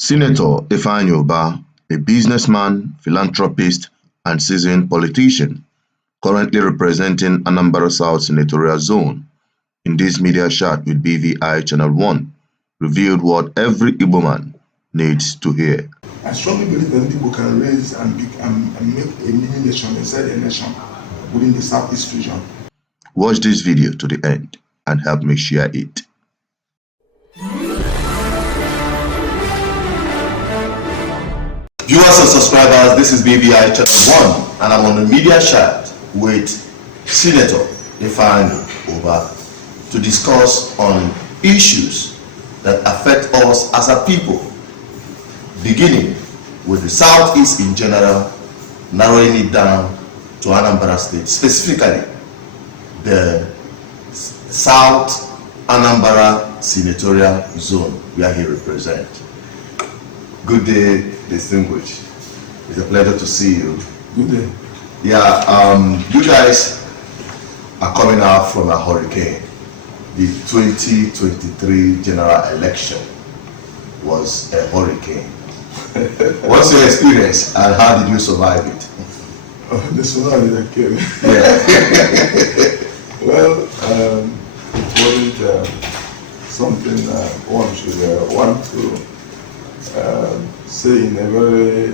Senator Ifeanyi Uba, a businessman, philanthropist, and seasoned politician, currently representing Anambra South Senatorial Zone, in this media chat with BVI Channel 1, revealed what every Igbo man needs to hear. I strongly believe that Igbo can raise and make a mini nation inside a nation within the Southeast region. Watch this video to the end and help me share it. Viewers and subscribers, this is BVI Channel 1 and I'm on a media chat with Senator Ifeanyi Uba to discuss on issues that affect us as a people, beginning with the Southeast in general, narrowing it down to Anambra State, specifically the South Anambra Senatorial Zone where he represents. Good day, distinguished. It's a pleasure to see you. Good day. Yeah, you guys are coming out from a hurricane. The 2023 general election was a hurricane. What's your experience and how did you survive it? Oh, the tsunami that came. Yeah. Well, it wasn't something one should want to say in a very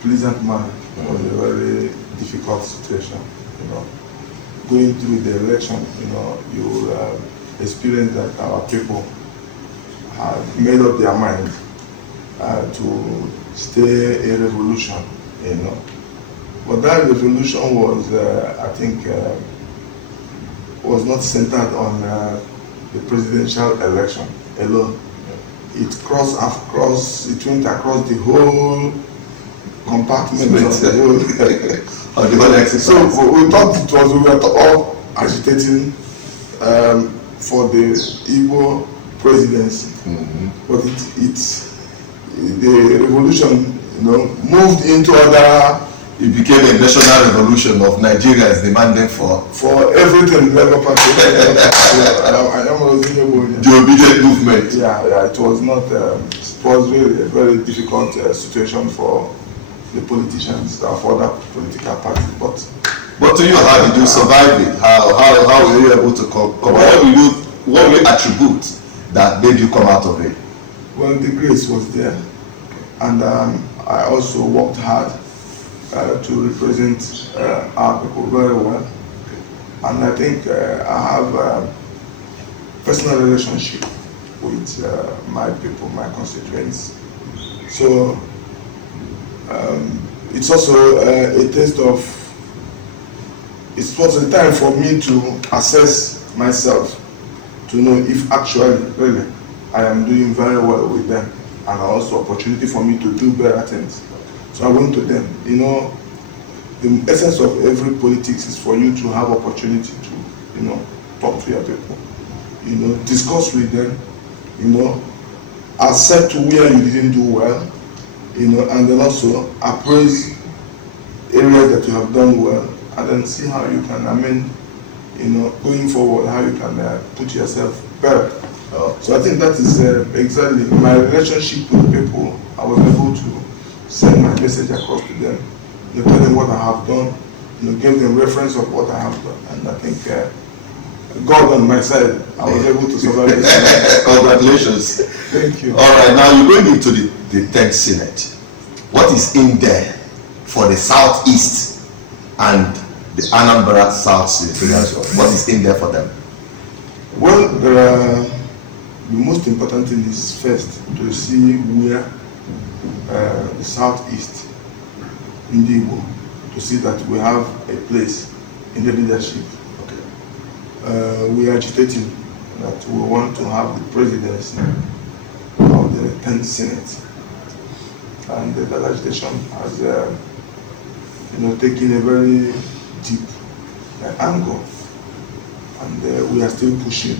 pleasant manner. It was a very difficult situation. Going through the election, you experience that our people have made up their mind to stay a revolution. But that revolution was, I think, was not centered on the presidential election alone. It went across the whole compartment of the whole exercise. So we thought we were all agitating for the Igbo presidency, but the revolution, moved into other. It became a national revolution of Nigerians demanding for everything. The obedient movement. Yeah, it was not. It was really a very difficult situation for the politicians, for other political parties. But to you, how did you survive it? How were you able to come? What will you attribute that made you come out of it? Well, the grace was there, and I also worked hard to represent our people very well, and I think I have a personal relationship with my people, my constituents. So it's also a taste of. It was a time for me to assess myself, to know if actually, really, I am doing very well with them, and also opportunity for me to do better things. So I went to them. The essence of every politics is for you to have opportunity to, talk to your people, discuss with them, accept where you didn't do well, and then also appraise areas that you have done well, and then see how you can amend, going forward, how you can put yourself better. So I think that is exactly my relationship with people. I was able to send my message across to them, tell them what I have done, give them reference of what I have done, and I think God on my side, I was able to survive this. Congratulations. Thank you. All right, now you're going into the 10th Senate. What is in there for the Southeast and the Anambra South Senatorial Zone? What is in there for them? Well, the most important thing is first to see where the Southeast in the Igbo, to see that we have a place in the leadership. Okay. We are agitating that we want to have the presidency of the 10th Senate, and that agitation has taken a very deep angle, and we are still pushing.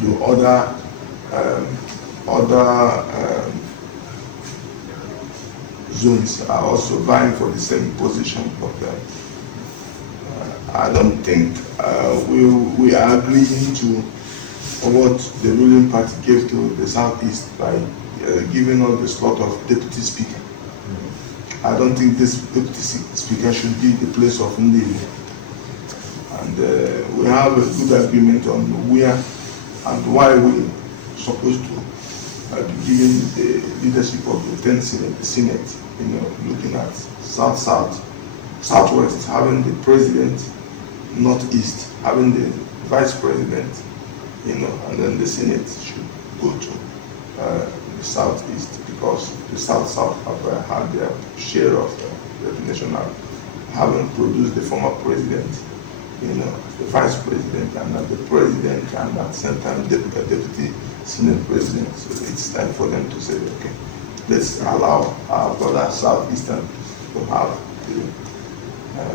The other zones are also vying for the same position, but I don't think we are agreeing to what the ruling party gave to the Southeast by giving us the slot of deputy speaker. I don't think this deputy speaker should be the place of Igbo. And we have a good agreement on where and why we're supposed to be given the leadership of the 10th Senate, looking at Southwest, having the president, Northeast, having the vice president, and then the Senate should go to the Southeast, because the South have had their share of the national, having produced the former president, the vice president, and the president, and at the same time deputy Senate president. So it's time for them to say, okay, let's allow our brother Southeastern to have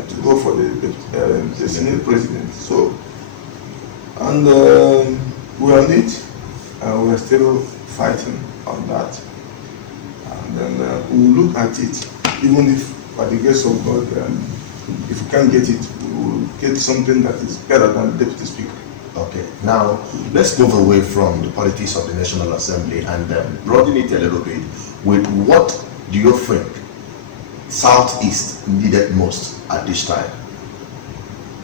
to go for the Senate president. So, and we're on it. We're still fighting on that. And then we'll look at it, even if, by the grace of God, if we can't get it, we will get something that is better than the deputy speaker. Okay, now let's move away from the politics of the National Assembly and broaden it a little bit with what do you think Southeast needed most at this time?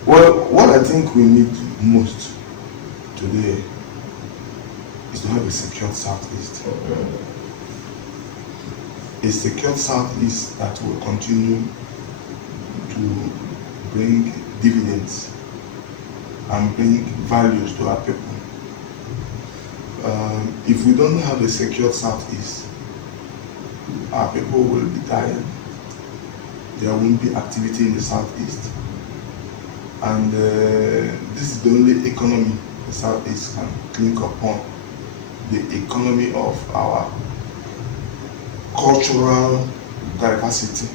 Well, what I think we need most today is to have a secured Southeast. A secured Southeast that will continue to bring dividends and bring values to our people. If we don't have a secured Southeast, our people will be dying. There won't be activity in the Southeast. And this is the only economy the Southeast can clink upon, the economy of our cultural diversity.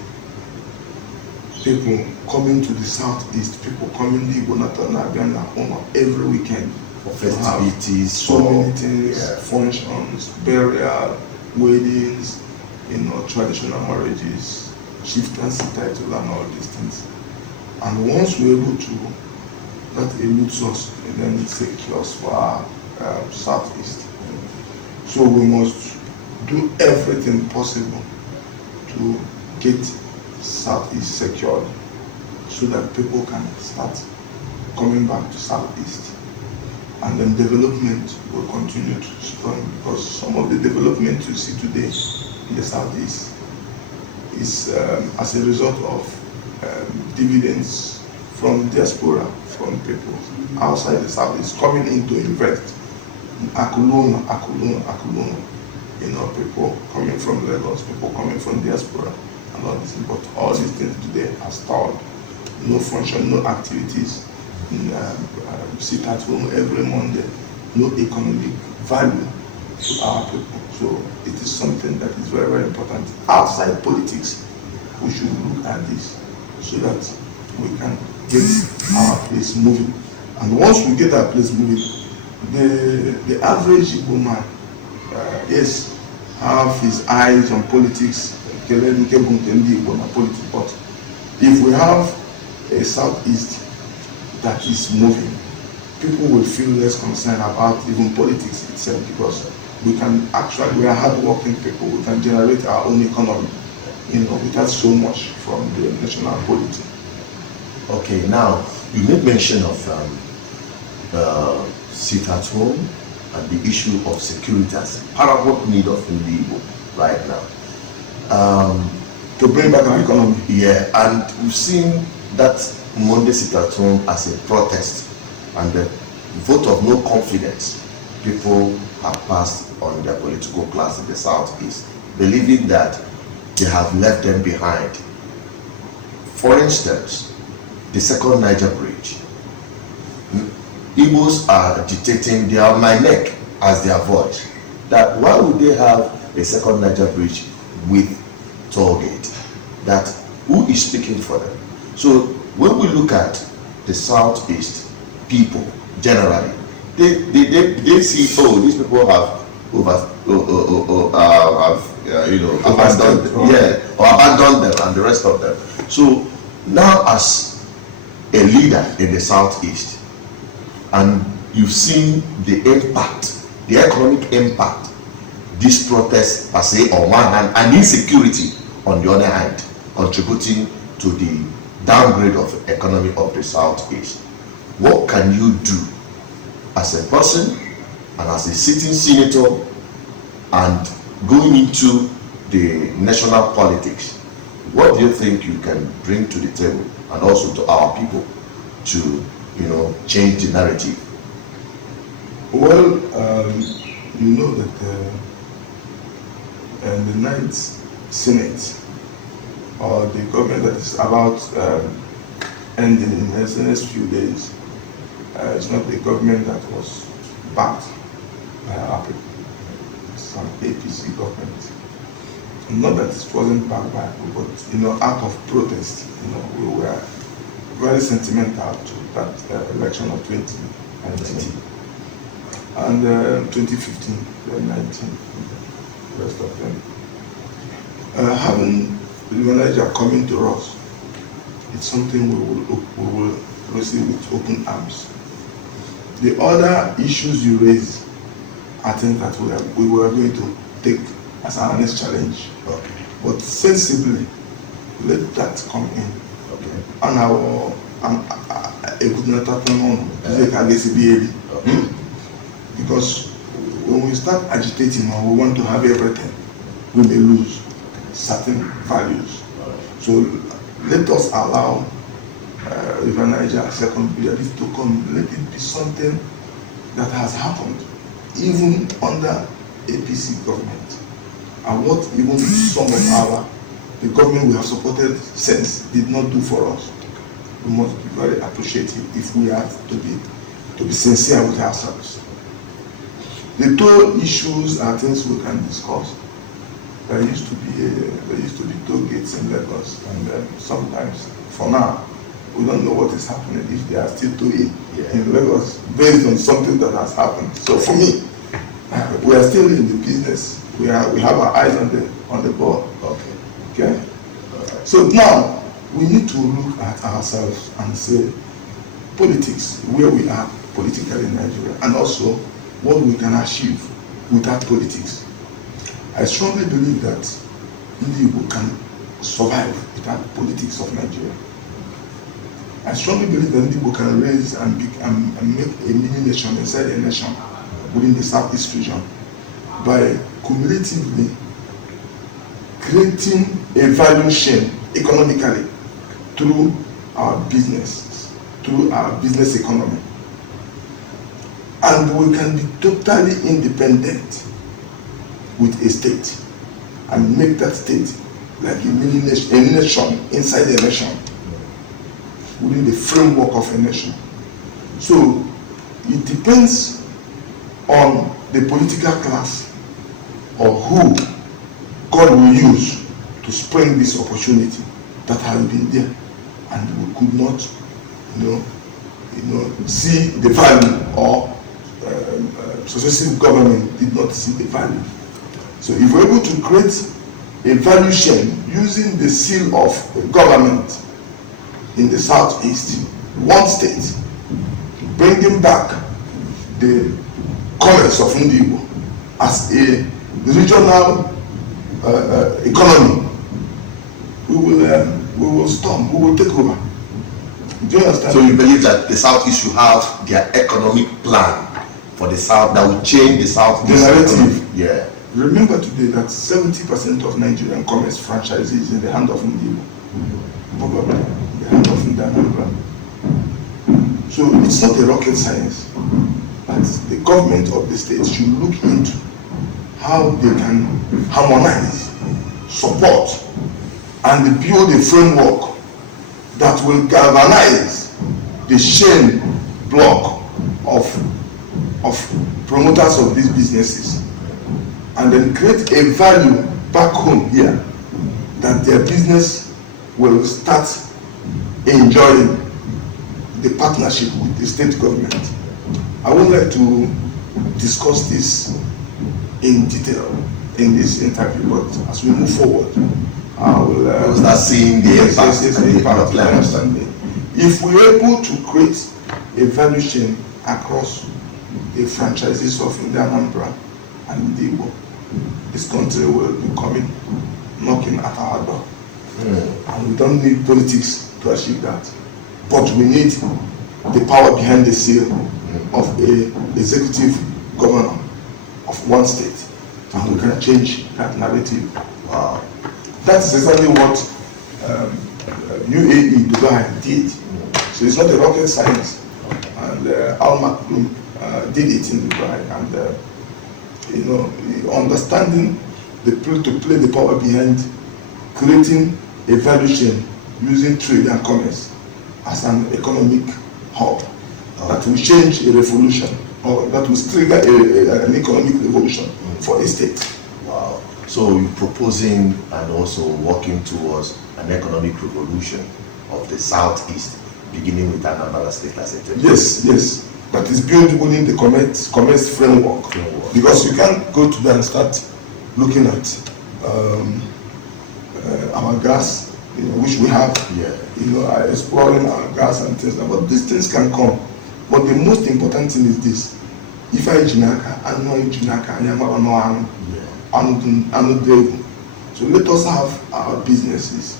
People coming to the Southeast, people coming to Igbo every weekend for festivities, so many things, functions, burial, weddings, traditional marriages, chieftaincy title, and all these things. And once we're able to, that eludes us, and then it secures for our Southeast. So we must do everything possible to get Southeast secured, so that people can start coming back to Southeast, and then development will continue to strong, because some of the development you see today in the Southeast is as a result of dividends from diaspora, from people outside the Southeast coming in to invest. Akuluna, people coming from Lagos, people coming from diaspora, and all this. But all these things today are stalled. No function, no activities. Sit at home every Monday. No economic value to our people. So it is something that is very, very important. Outside politics, we should look at this so that we can get our place moving. And once we get our place moving, the average Igbo man, yes, have his eyes on politics, but if we have a Southeast that is moving, people will feel less concerned about even politics itself, because we are hardworking people, we can generate our own economy, without so much from the national polity. Okay, now you made mention of sit at home and the issue of security as paramount need of Igbo right now. To bring back our economy. Yeah, and we've seen that Monday sit at home as a protest and the vote of no confidence people have passed on their political class in the Southeast, believing that they have left them behind. For instance, the second Niger bridge. Igbos are dictating, they are on my neck as their voice, that why would they have a second Niger bridge with toll gate? That who is speaking for them? So when we look at the Southeast people generally, they see, oh, these people have abandoned them and the rest of them. So now, as a leader in the Southeast, and you've seen the impact, the economic impact this protest per se on one hand and insecurity on the other hand contributing to the downgrade of economy of the Southeast. What can you do as a person and as a sitting senator and going into the national politics? What do you think you can bring to the table and also to our people to, change the narrative? Well, you know that the ninth Senate, or the government that is about ending in the next few days, it's not the government that was backed by our people. It's an APC government. Not that it wasn't backed by people, but out of protest, we were very sentimental to that election of 2019 and 2015, 2019, the rest of them. Having the manager coming to us, it's something we will receive with open arms. The other issues you raise, I think that we were going to take as our next challenge. Okay. But sensibly, let that come in. Okay. And our because when we start agitating or we want to have everything, we may lose certain values. So let us allow Ifeanyi second period to come. Let it be something that has happened even under APC government, and what even some of the government we have supported since did not do for us. We must be very appreciative if we are to be sincere with ourselves. The two issues are things we can discuss. There used to be toll gates in Lagos, and sometimes, for now, we don't know what is happening if they are still tolling in Lagos based on something that has happened. So for me, we are still in the business. We have our eyes on the ball. Okay. So now we need to look at ourselves and say, politics, where we are politically in Nigeria, and also what we can achieve without politics. I strongly believe that Igbo can survive without politics of Nigeria. I strongly believe that Igbo can raise and make a mini nation inside a nation within the Southeast region by cumulatively creating a value chain economically through our business economy. And we can be totally independent with a state and make that state like a nation inside a nation within the framework of a nation. So it depends on the political class or who God will use to spring this opportunity that has been there, and we could not see the value, or successive government did not see the value. So if we're able to create a value chain using the seal of government in the Southeast, one state, bringing back the commerce of Igbo as a regional economy, we will storm, we will take over. Do you understand? So you believe that the Southeast should have their economic plan for the South that will change the Southeast narrative? Yeah. Remember today that 70% of Nigerian commerce franchise is in the hand of Igbo. Probably in the hand of Naira. So it's not a rocket science, but the government of the state should look into how they can harmonize, support, and build a framework that will galvanize the chain block of promoters of these businesses, and then create a value back home here that their business will start enjoying the partnership with the state government. I would like to discuss this in detail in this interview, but as we move forward, I will start seeing the impact. If we're able to create a value chain across the franchises of Anambra and Igbo, this country will be coming, knocking at our door. And we don't need politics to achieve that. But we need the power behind the seal of a executive governor of one state. And we can change that narrative. Wow. That's exactly what UAE Dubai did. So it's not a rocket science. And Al Maktoum did it in Dubai. And understanding to play the power behind creating a value chain using trade and commerce as an economic hub that will change a revolution, or that will trigger an economic revolution for a state. Wow. So you're proposing and also working towards an economic revolution of the Southeast, beginning with Anambra State as a template. Yes. That is built within the commerce framework. Because you can't go to them and start looking at our gas, which we have, exploring our gas and things. But these things can come. But the most important thing is this: Ifeanyi Uba. So let us have our businesses,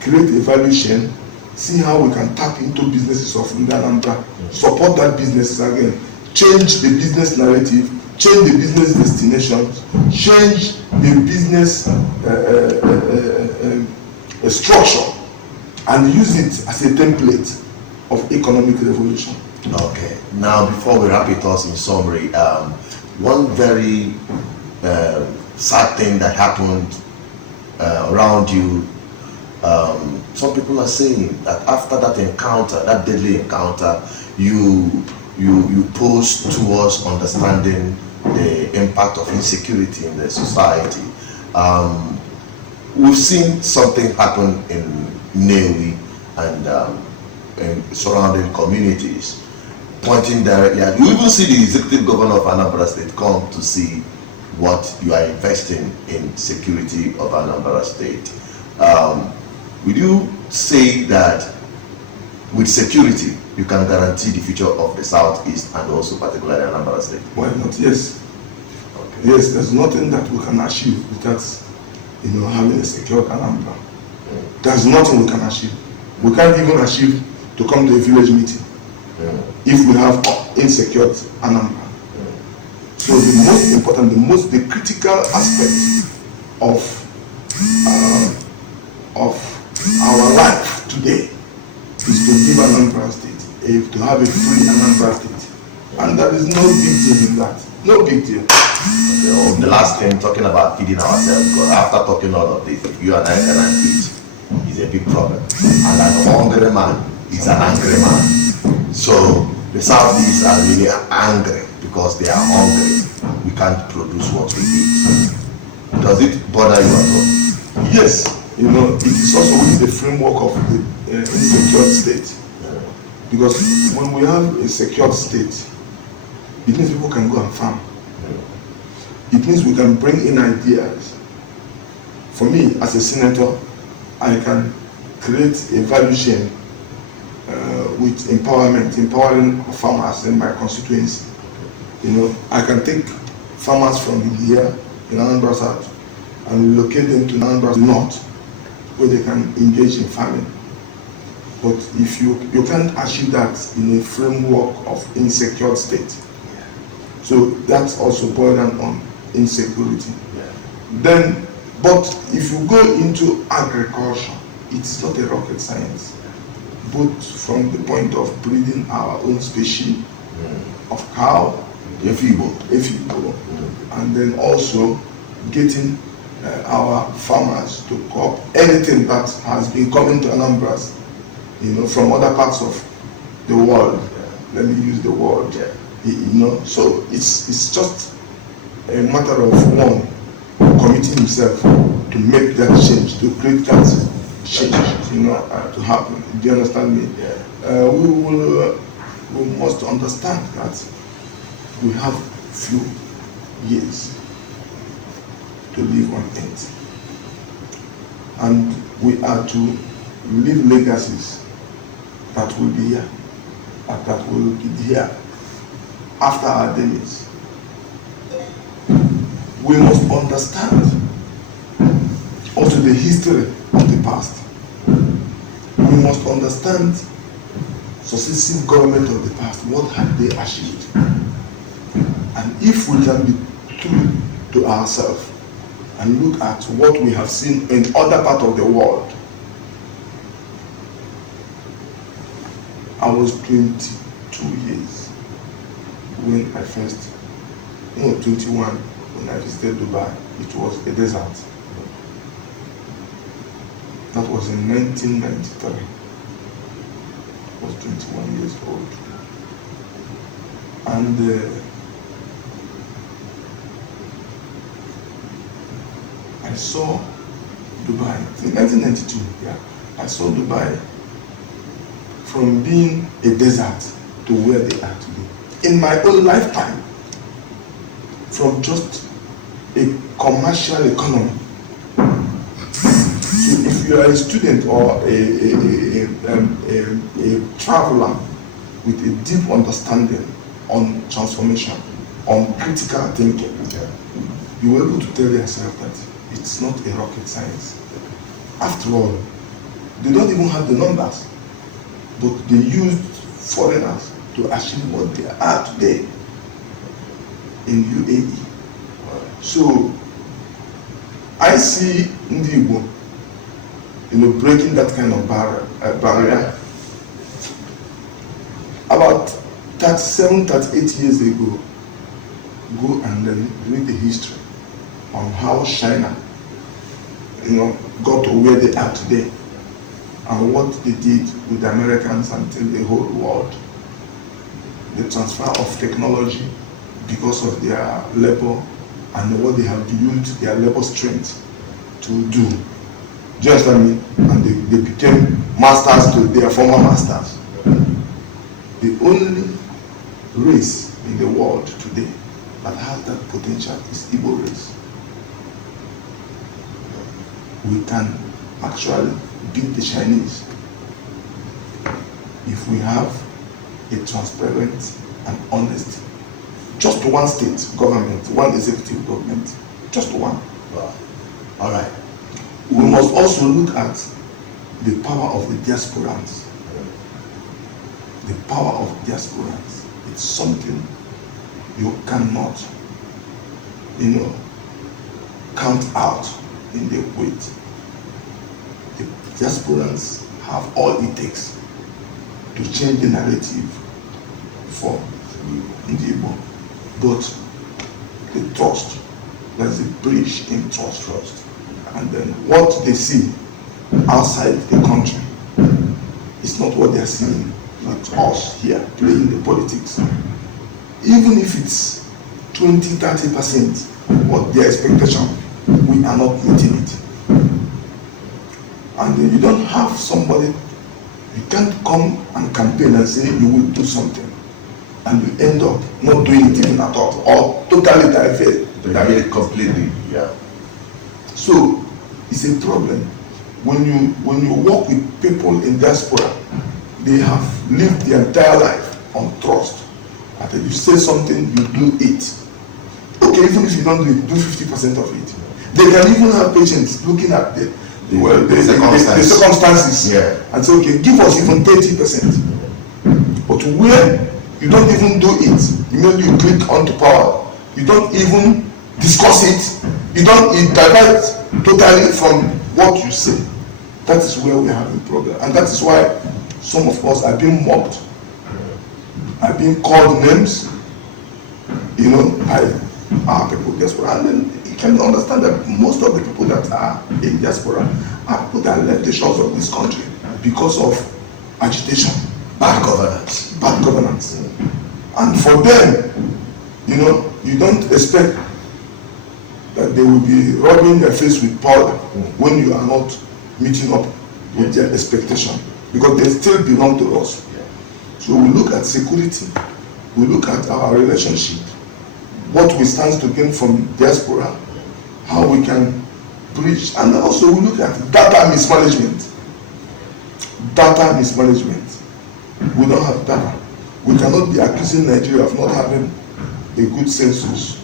create a value chain, see how we can tap into businesses of Anambra, support that business again, change the business narrative, change the business destinations, change the business structure, and use it as a template of economic revolution. Okay. Now, before we wrap it up in summary, one very sad thing that happened around you. Some people are saying that after that encounter, that deadly encounter, you posed towards understanding the impact of insecurity in the society. We've seen something happen in Newi and in surrounding communities, pointing directly at you. Even see the executive governor of Anambra State come to see what you are investing in security of Anambra State. Would you say that with security you can guarantee the future of the Southeast and also particularly Anambra State? Why not? Yes. Okay. Yes, there's nothing that we can achieve without having a secure Anambra. There's nothing we can achieve. We can't even achieve to come to a village meeting if we have insecure Anambra. So the most important, the critical aspect of our life today is to give Anambra State, to have a free Anambra State. And there is no big deal in that. No big deal. Okay, the last thing, talking about feeding ourselves, because after talking all of this, if you and I cannot eat, it's a big problem. And an hungry man is an angry man. So the Southeast are really angry because they are hungry. We can't produce what we eat. Does it bother you at all? Yes. It is also within the framework of the insecure state. Because when we have a secured state, it means people can go and farm. It means we can bring in ideas. For me, as a senator, I can create a value chain with empowering farmers in my constituency. I can take farmers from here in Anambra South and relocate them to Anambra North, where they can engage in farming. But if you can't achieve that in a framework of insecure state. So that's also boiled down on insecurity. Then, but if you go into agriculture, it's not a rocket science. Both from the point of breeding our own species of cow, Ifeanyi Uba, and then also getting our farmers to crop anything that has been coming to Anambra, from other parts of the world. Let me use the word. So it's just a matter of one committing himself to make that change, to create that change, to happen. Do you understand me? We must understand that we have few years to live on earth, and we are to leave legacies that will be here, and that will be here after our days. we must understand also the history of the past. We must understand successive government of the past, what have they achieved? And if we can be true to ourselves and look at what we have seen in other parts of the world. I was 22 years when I first, 21 when I visited Dubai. It was a desert. That was in 1993. I was 21 years old. And I saw Dubai in 1992. Yeah, I saw Dubai from being a desert to where they are today. In my own lifetime, from just a commercial economy. So if you are a student or a traveler with a deep understanding on transformation, on critical thinking, you were able to tell yourself that it's not a rocket science. After all, they don't even have the numbers, but they used foreigners to achieve what they are today in UAE. So I see Igbo, breaking that kind of barrier. About 37, 38 years ago, go and then read the history on how China, got to where they are today, and what they did with the Americans until the whole world. The transfer of technology because of their labor and what they have used their labor strength to do. Just I mean, and they became masters to their former masters. The only race in the world today that has that potential is Igbo race. We can actually beat the Chinese if we have a transparent and honest, just one state government, one executive government, just one. Wow. All right. We must also look at the power of the diasporans. The power of diasporans. It's something you cannot, count out in the weight. The diasporans have all it takes to change the narrative for Igbo. But the trust, there's a breach in trust. And then what they see outside the country is not what they're seeing with us here playing the politics. Even if it's 20-30% what their expectation, we are not meeting it. And then you don't have somebody, you can't come and campaign and say you will do something, and you end up not doing it even at all, or totally divert completely. Yeah. So it's a problem when you work with people in diaspora. They have lived their entire life on trust. And if you say something, you do it. Okay, even if you don't do it, do 50% of it. They can even have patients looking at the circumstances, and say, okay, give us even 30%. But where you don't even do it, immediately you click onto power, you don't even discuss it, you divert totally from what you say. That is where we are having a problem. And that is why some of us are being mocked, are being called names, by our people diaspora. And then you can understand that most of the people that are in diaspora are people that left the shores of this country because of agitation, bad governance. And for them, you don't expect that they will be rubbing their face with powder when you are not meeting up with their expectation, because they still belong to us. So we look at security, we look at our relationship, what we stand to gain from diaspora, how we can bridge, and also we look at data mismanagement. Data mismanagement. We don't have data. We cannot be accusing Nigeria of not having a good census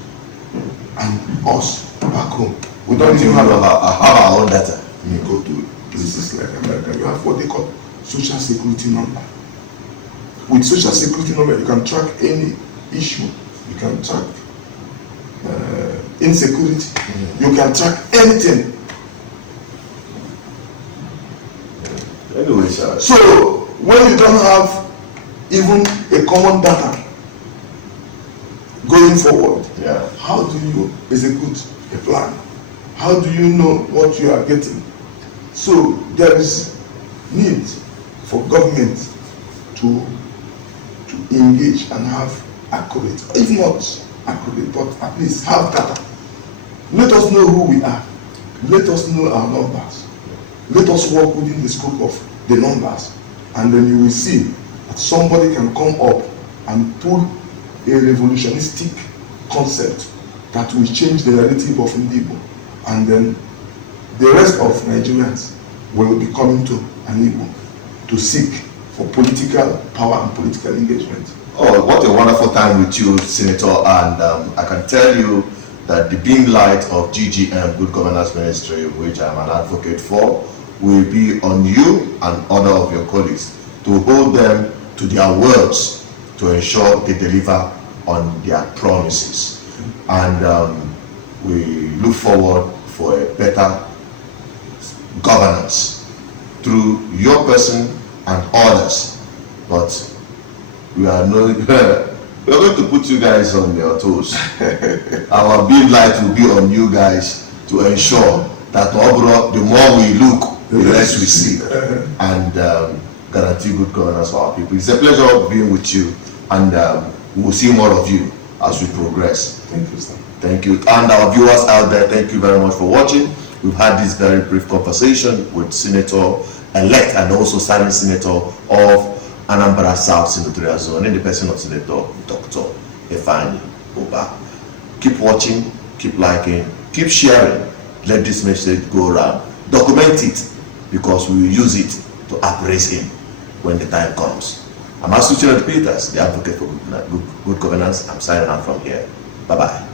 and us back home. We don't even have our own data. You go to places like America, you have what they call social security number. With social security number, you can track any issue. You can track insecurity. You can track anything. Anyway, sir. So when you don't have even a common data going forward, how do you execute a plan? How do you know what you are getting? So there is need for government to engage and have accurate, if not accurate, but at least have data. Let us know who we are. Let us know our numbers. Let us work within the scope of the numbers, and then you will see that somebody can come up and pull a revolutionistic concept that will change the narrative of Igbo, and then the rest of Nigerians will be coming to an Igbo to seek for political power and political engagement. Oh, what a wonderful time with you, Senator, and I can tell you that the beam light of GGM, Good Governance Ministry, which I'm an advocate for, will be on you and other of your colleagues to hold them to their words to ensure they deliver on their promises. And we look forward for a better governance through your person and others. But we are going to put you guys on your toes. Our big light will be on you guys to ensure that the more we look, the less we see, and guarantee good governance for our people. It's a pleasure being with you, and we will see more of you as we progress. Thank you, sir. Thank you. And our viewers out there, thank you very much for watching. We've had this very brief conversation with Senator-elect and also signing Senator of Anambra South Senatorial Zone in the person of Senator Dr. Ifeanyi Uba. Keep watching, keep liking, keep sharing. Let this message go around. Document it, because we will use it to appraise him when the time comes. I'm Asuchina Peters, the advocate for good governance. I'm signing out from here. Bye-bye.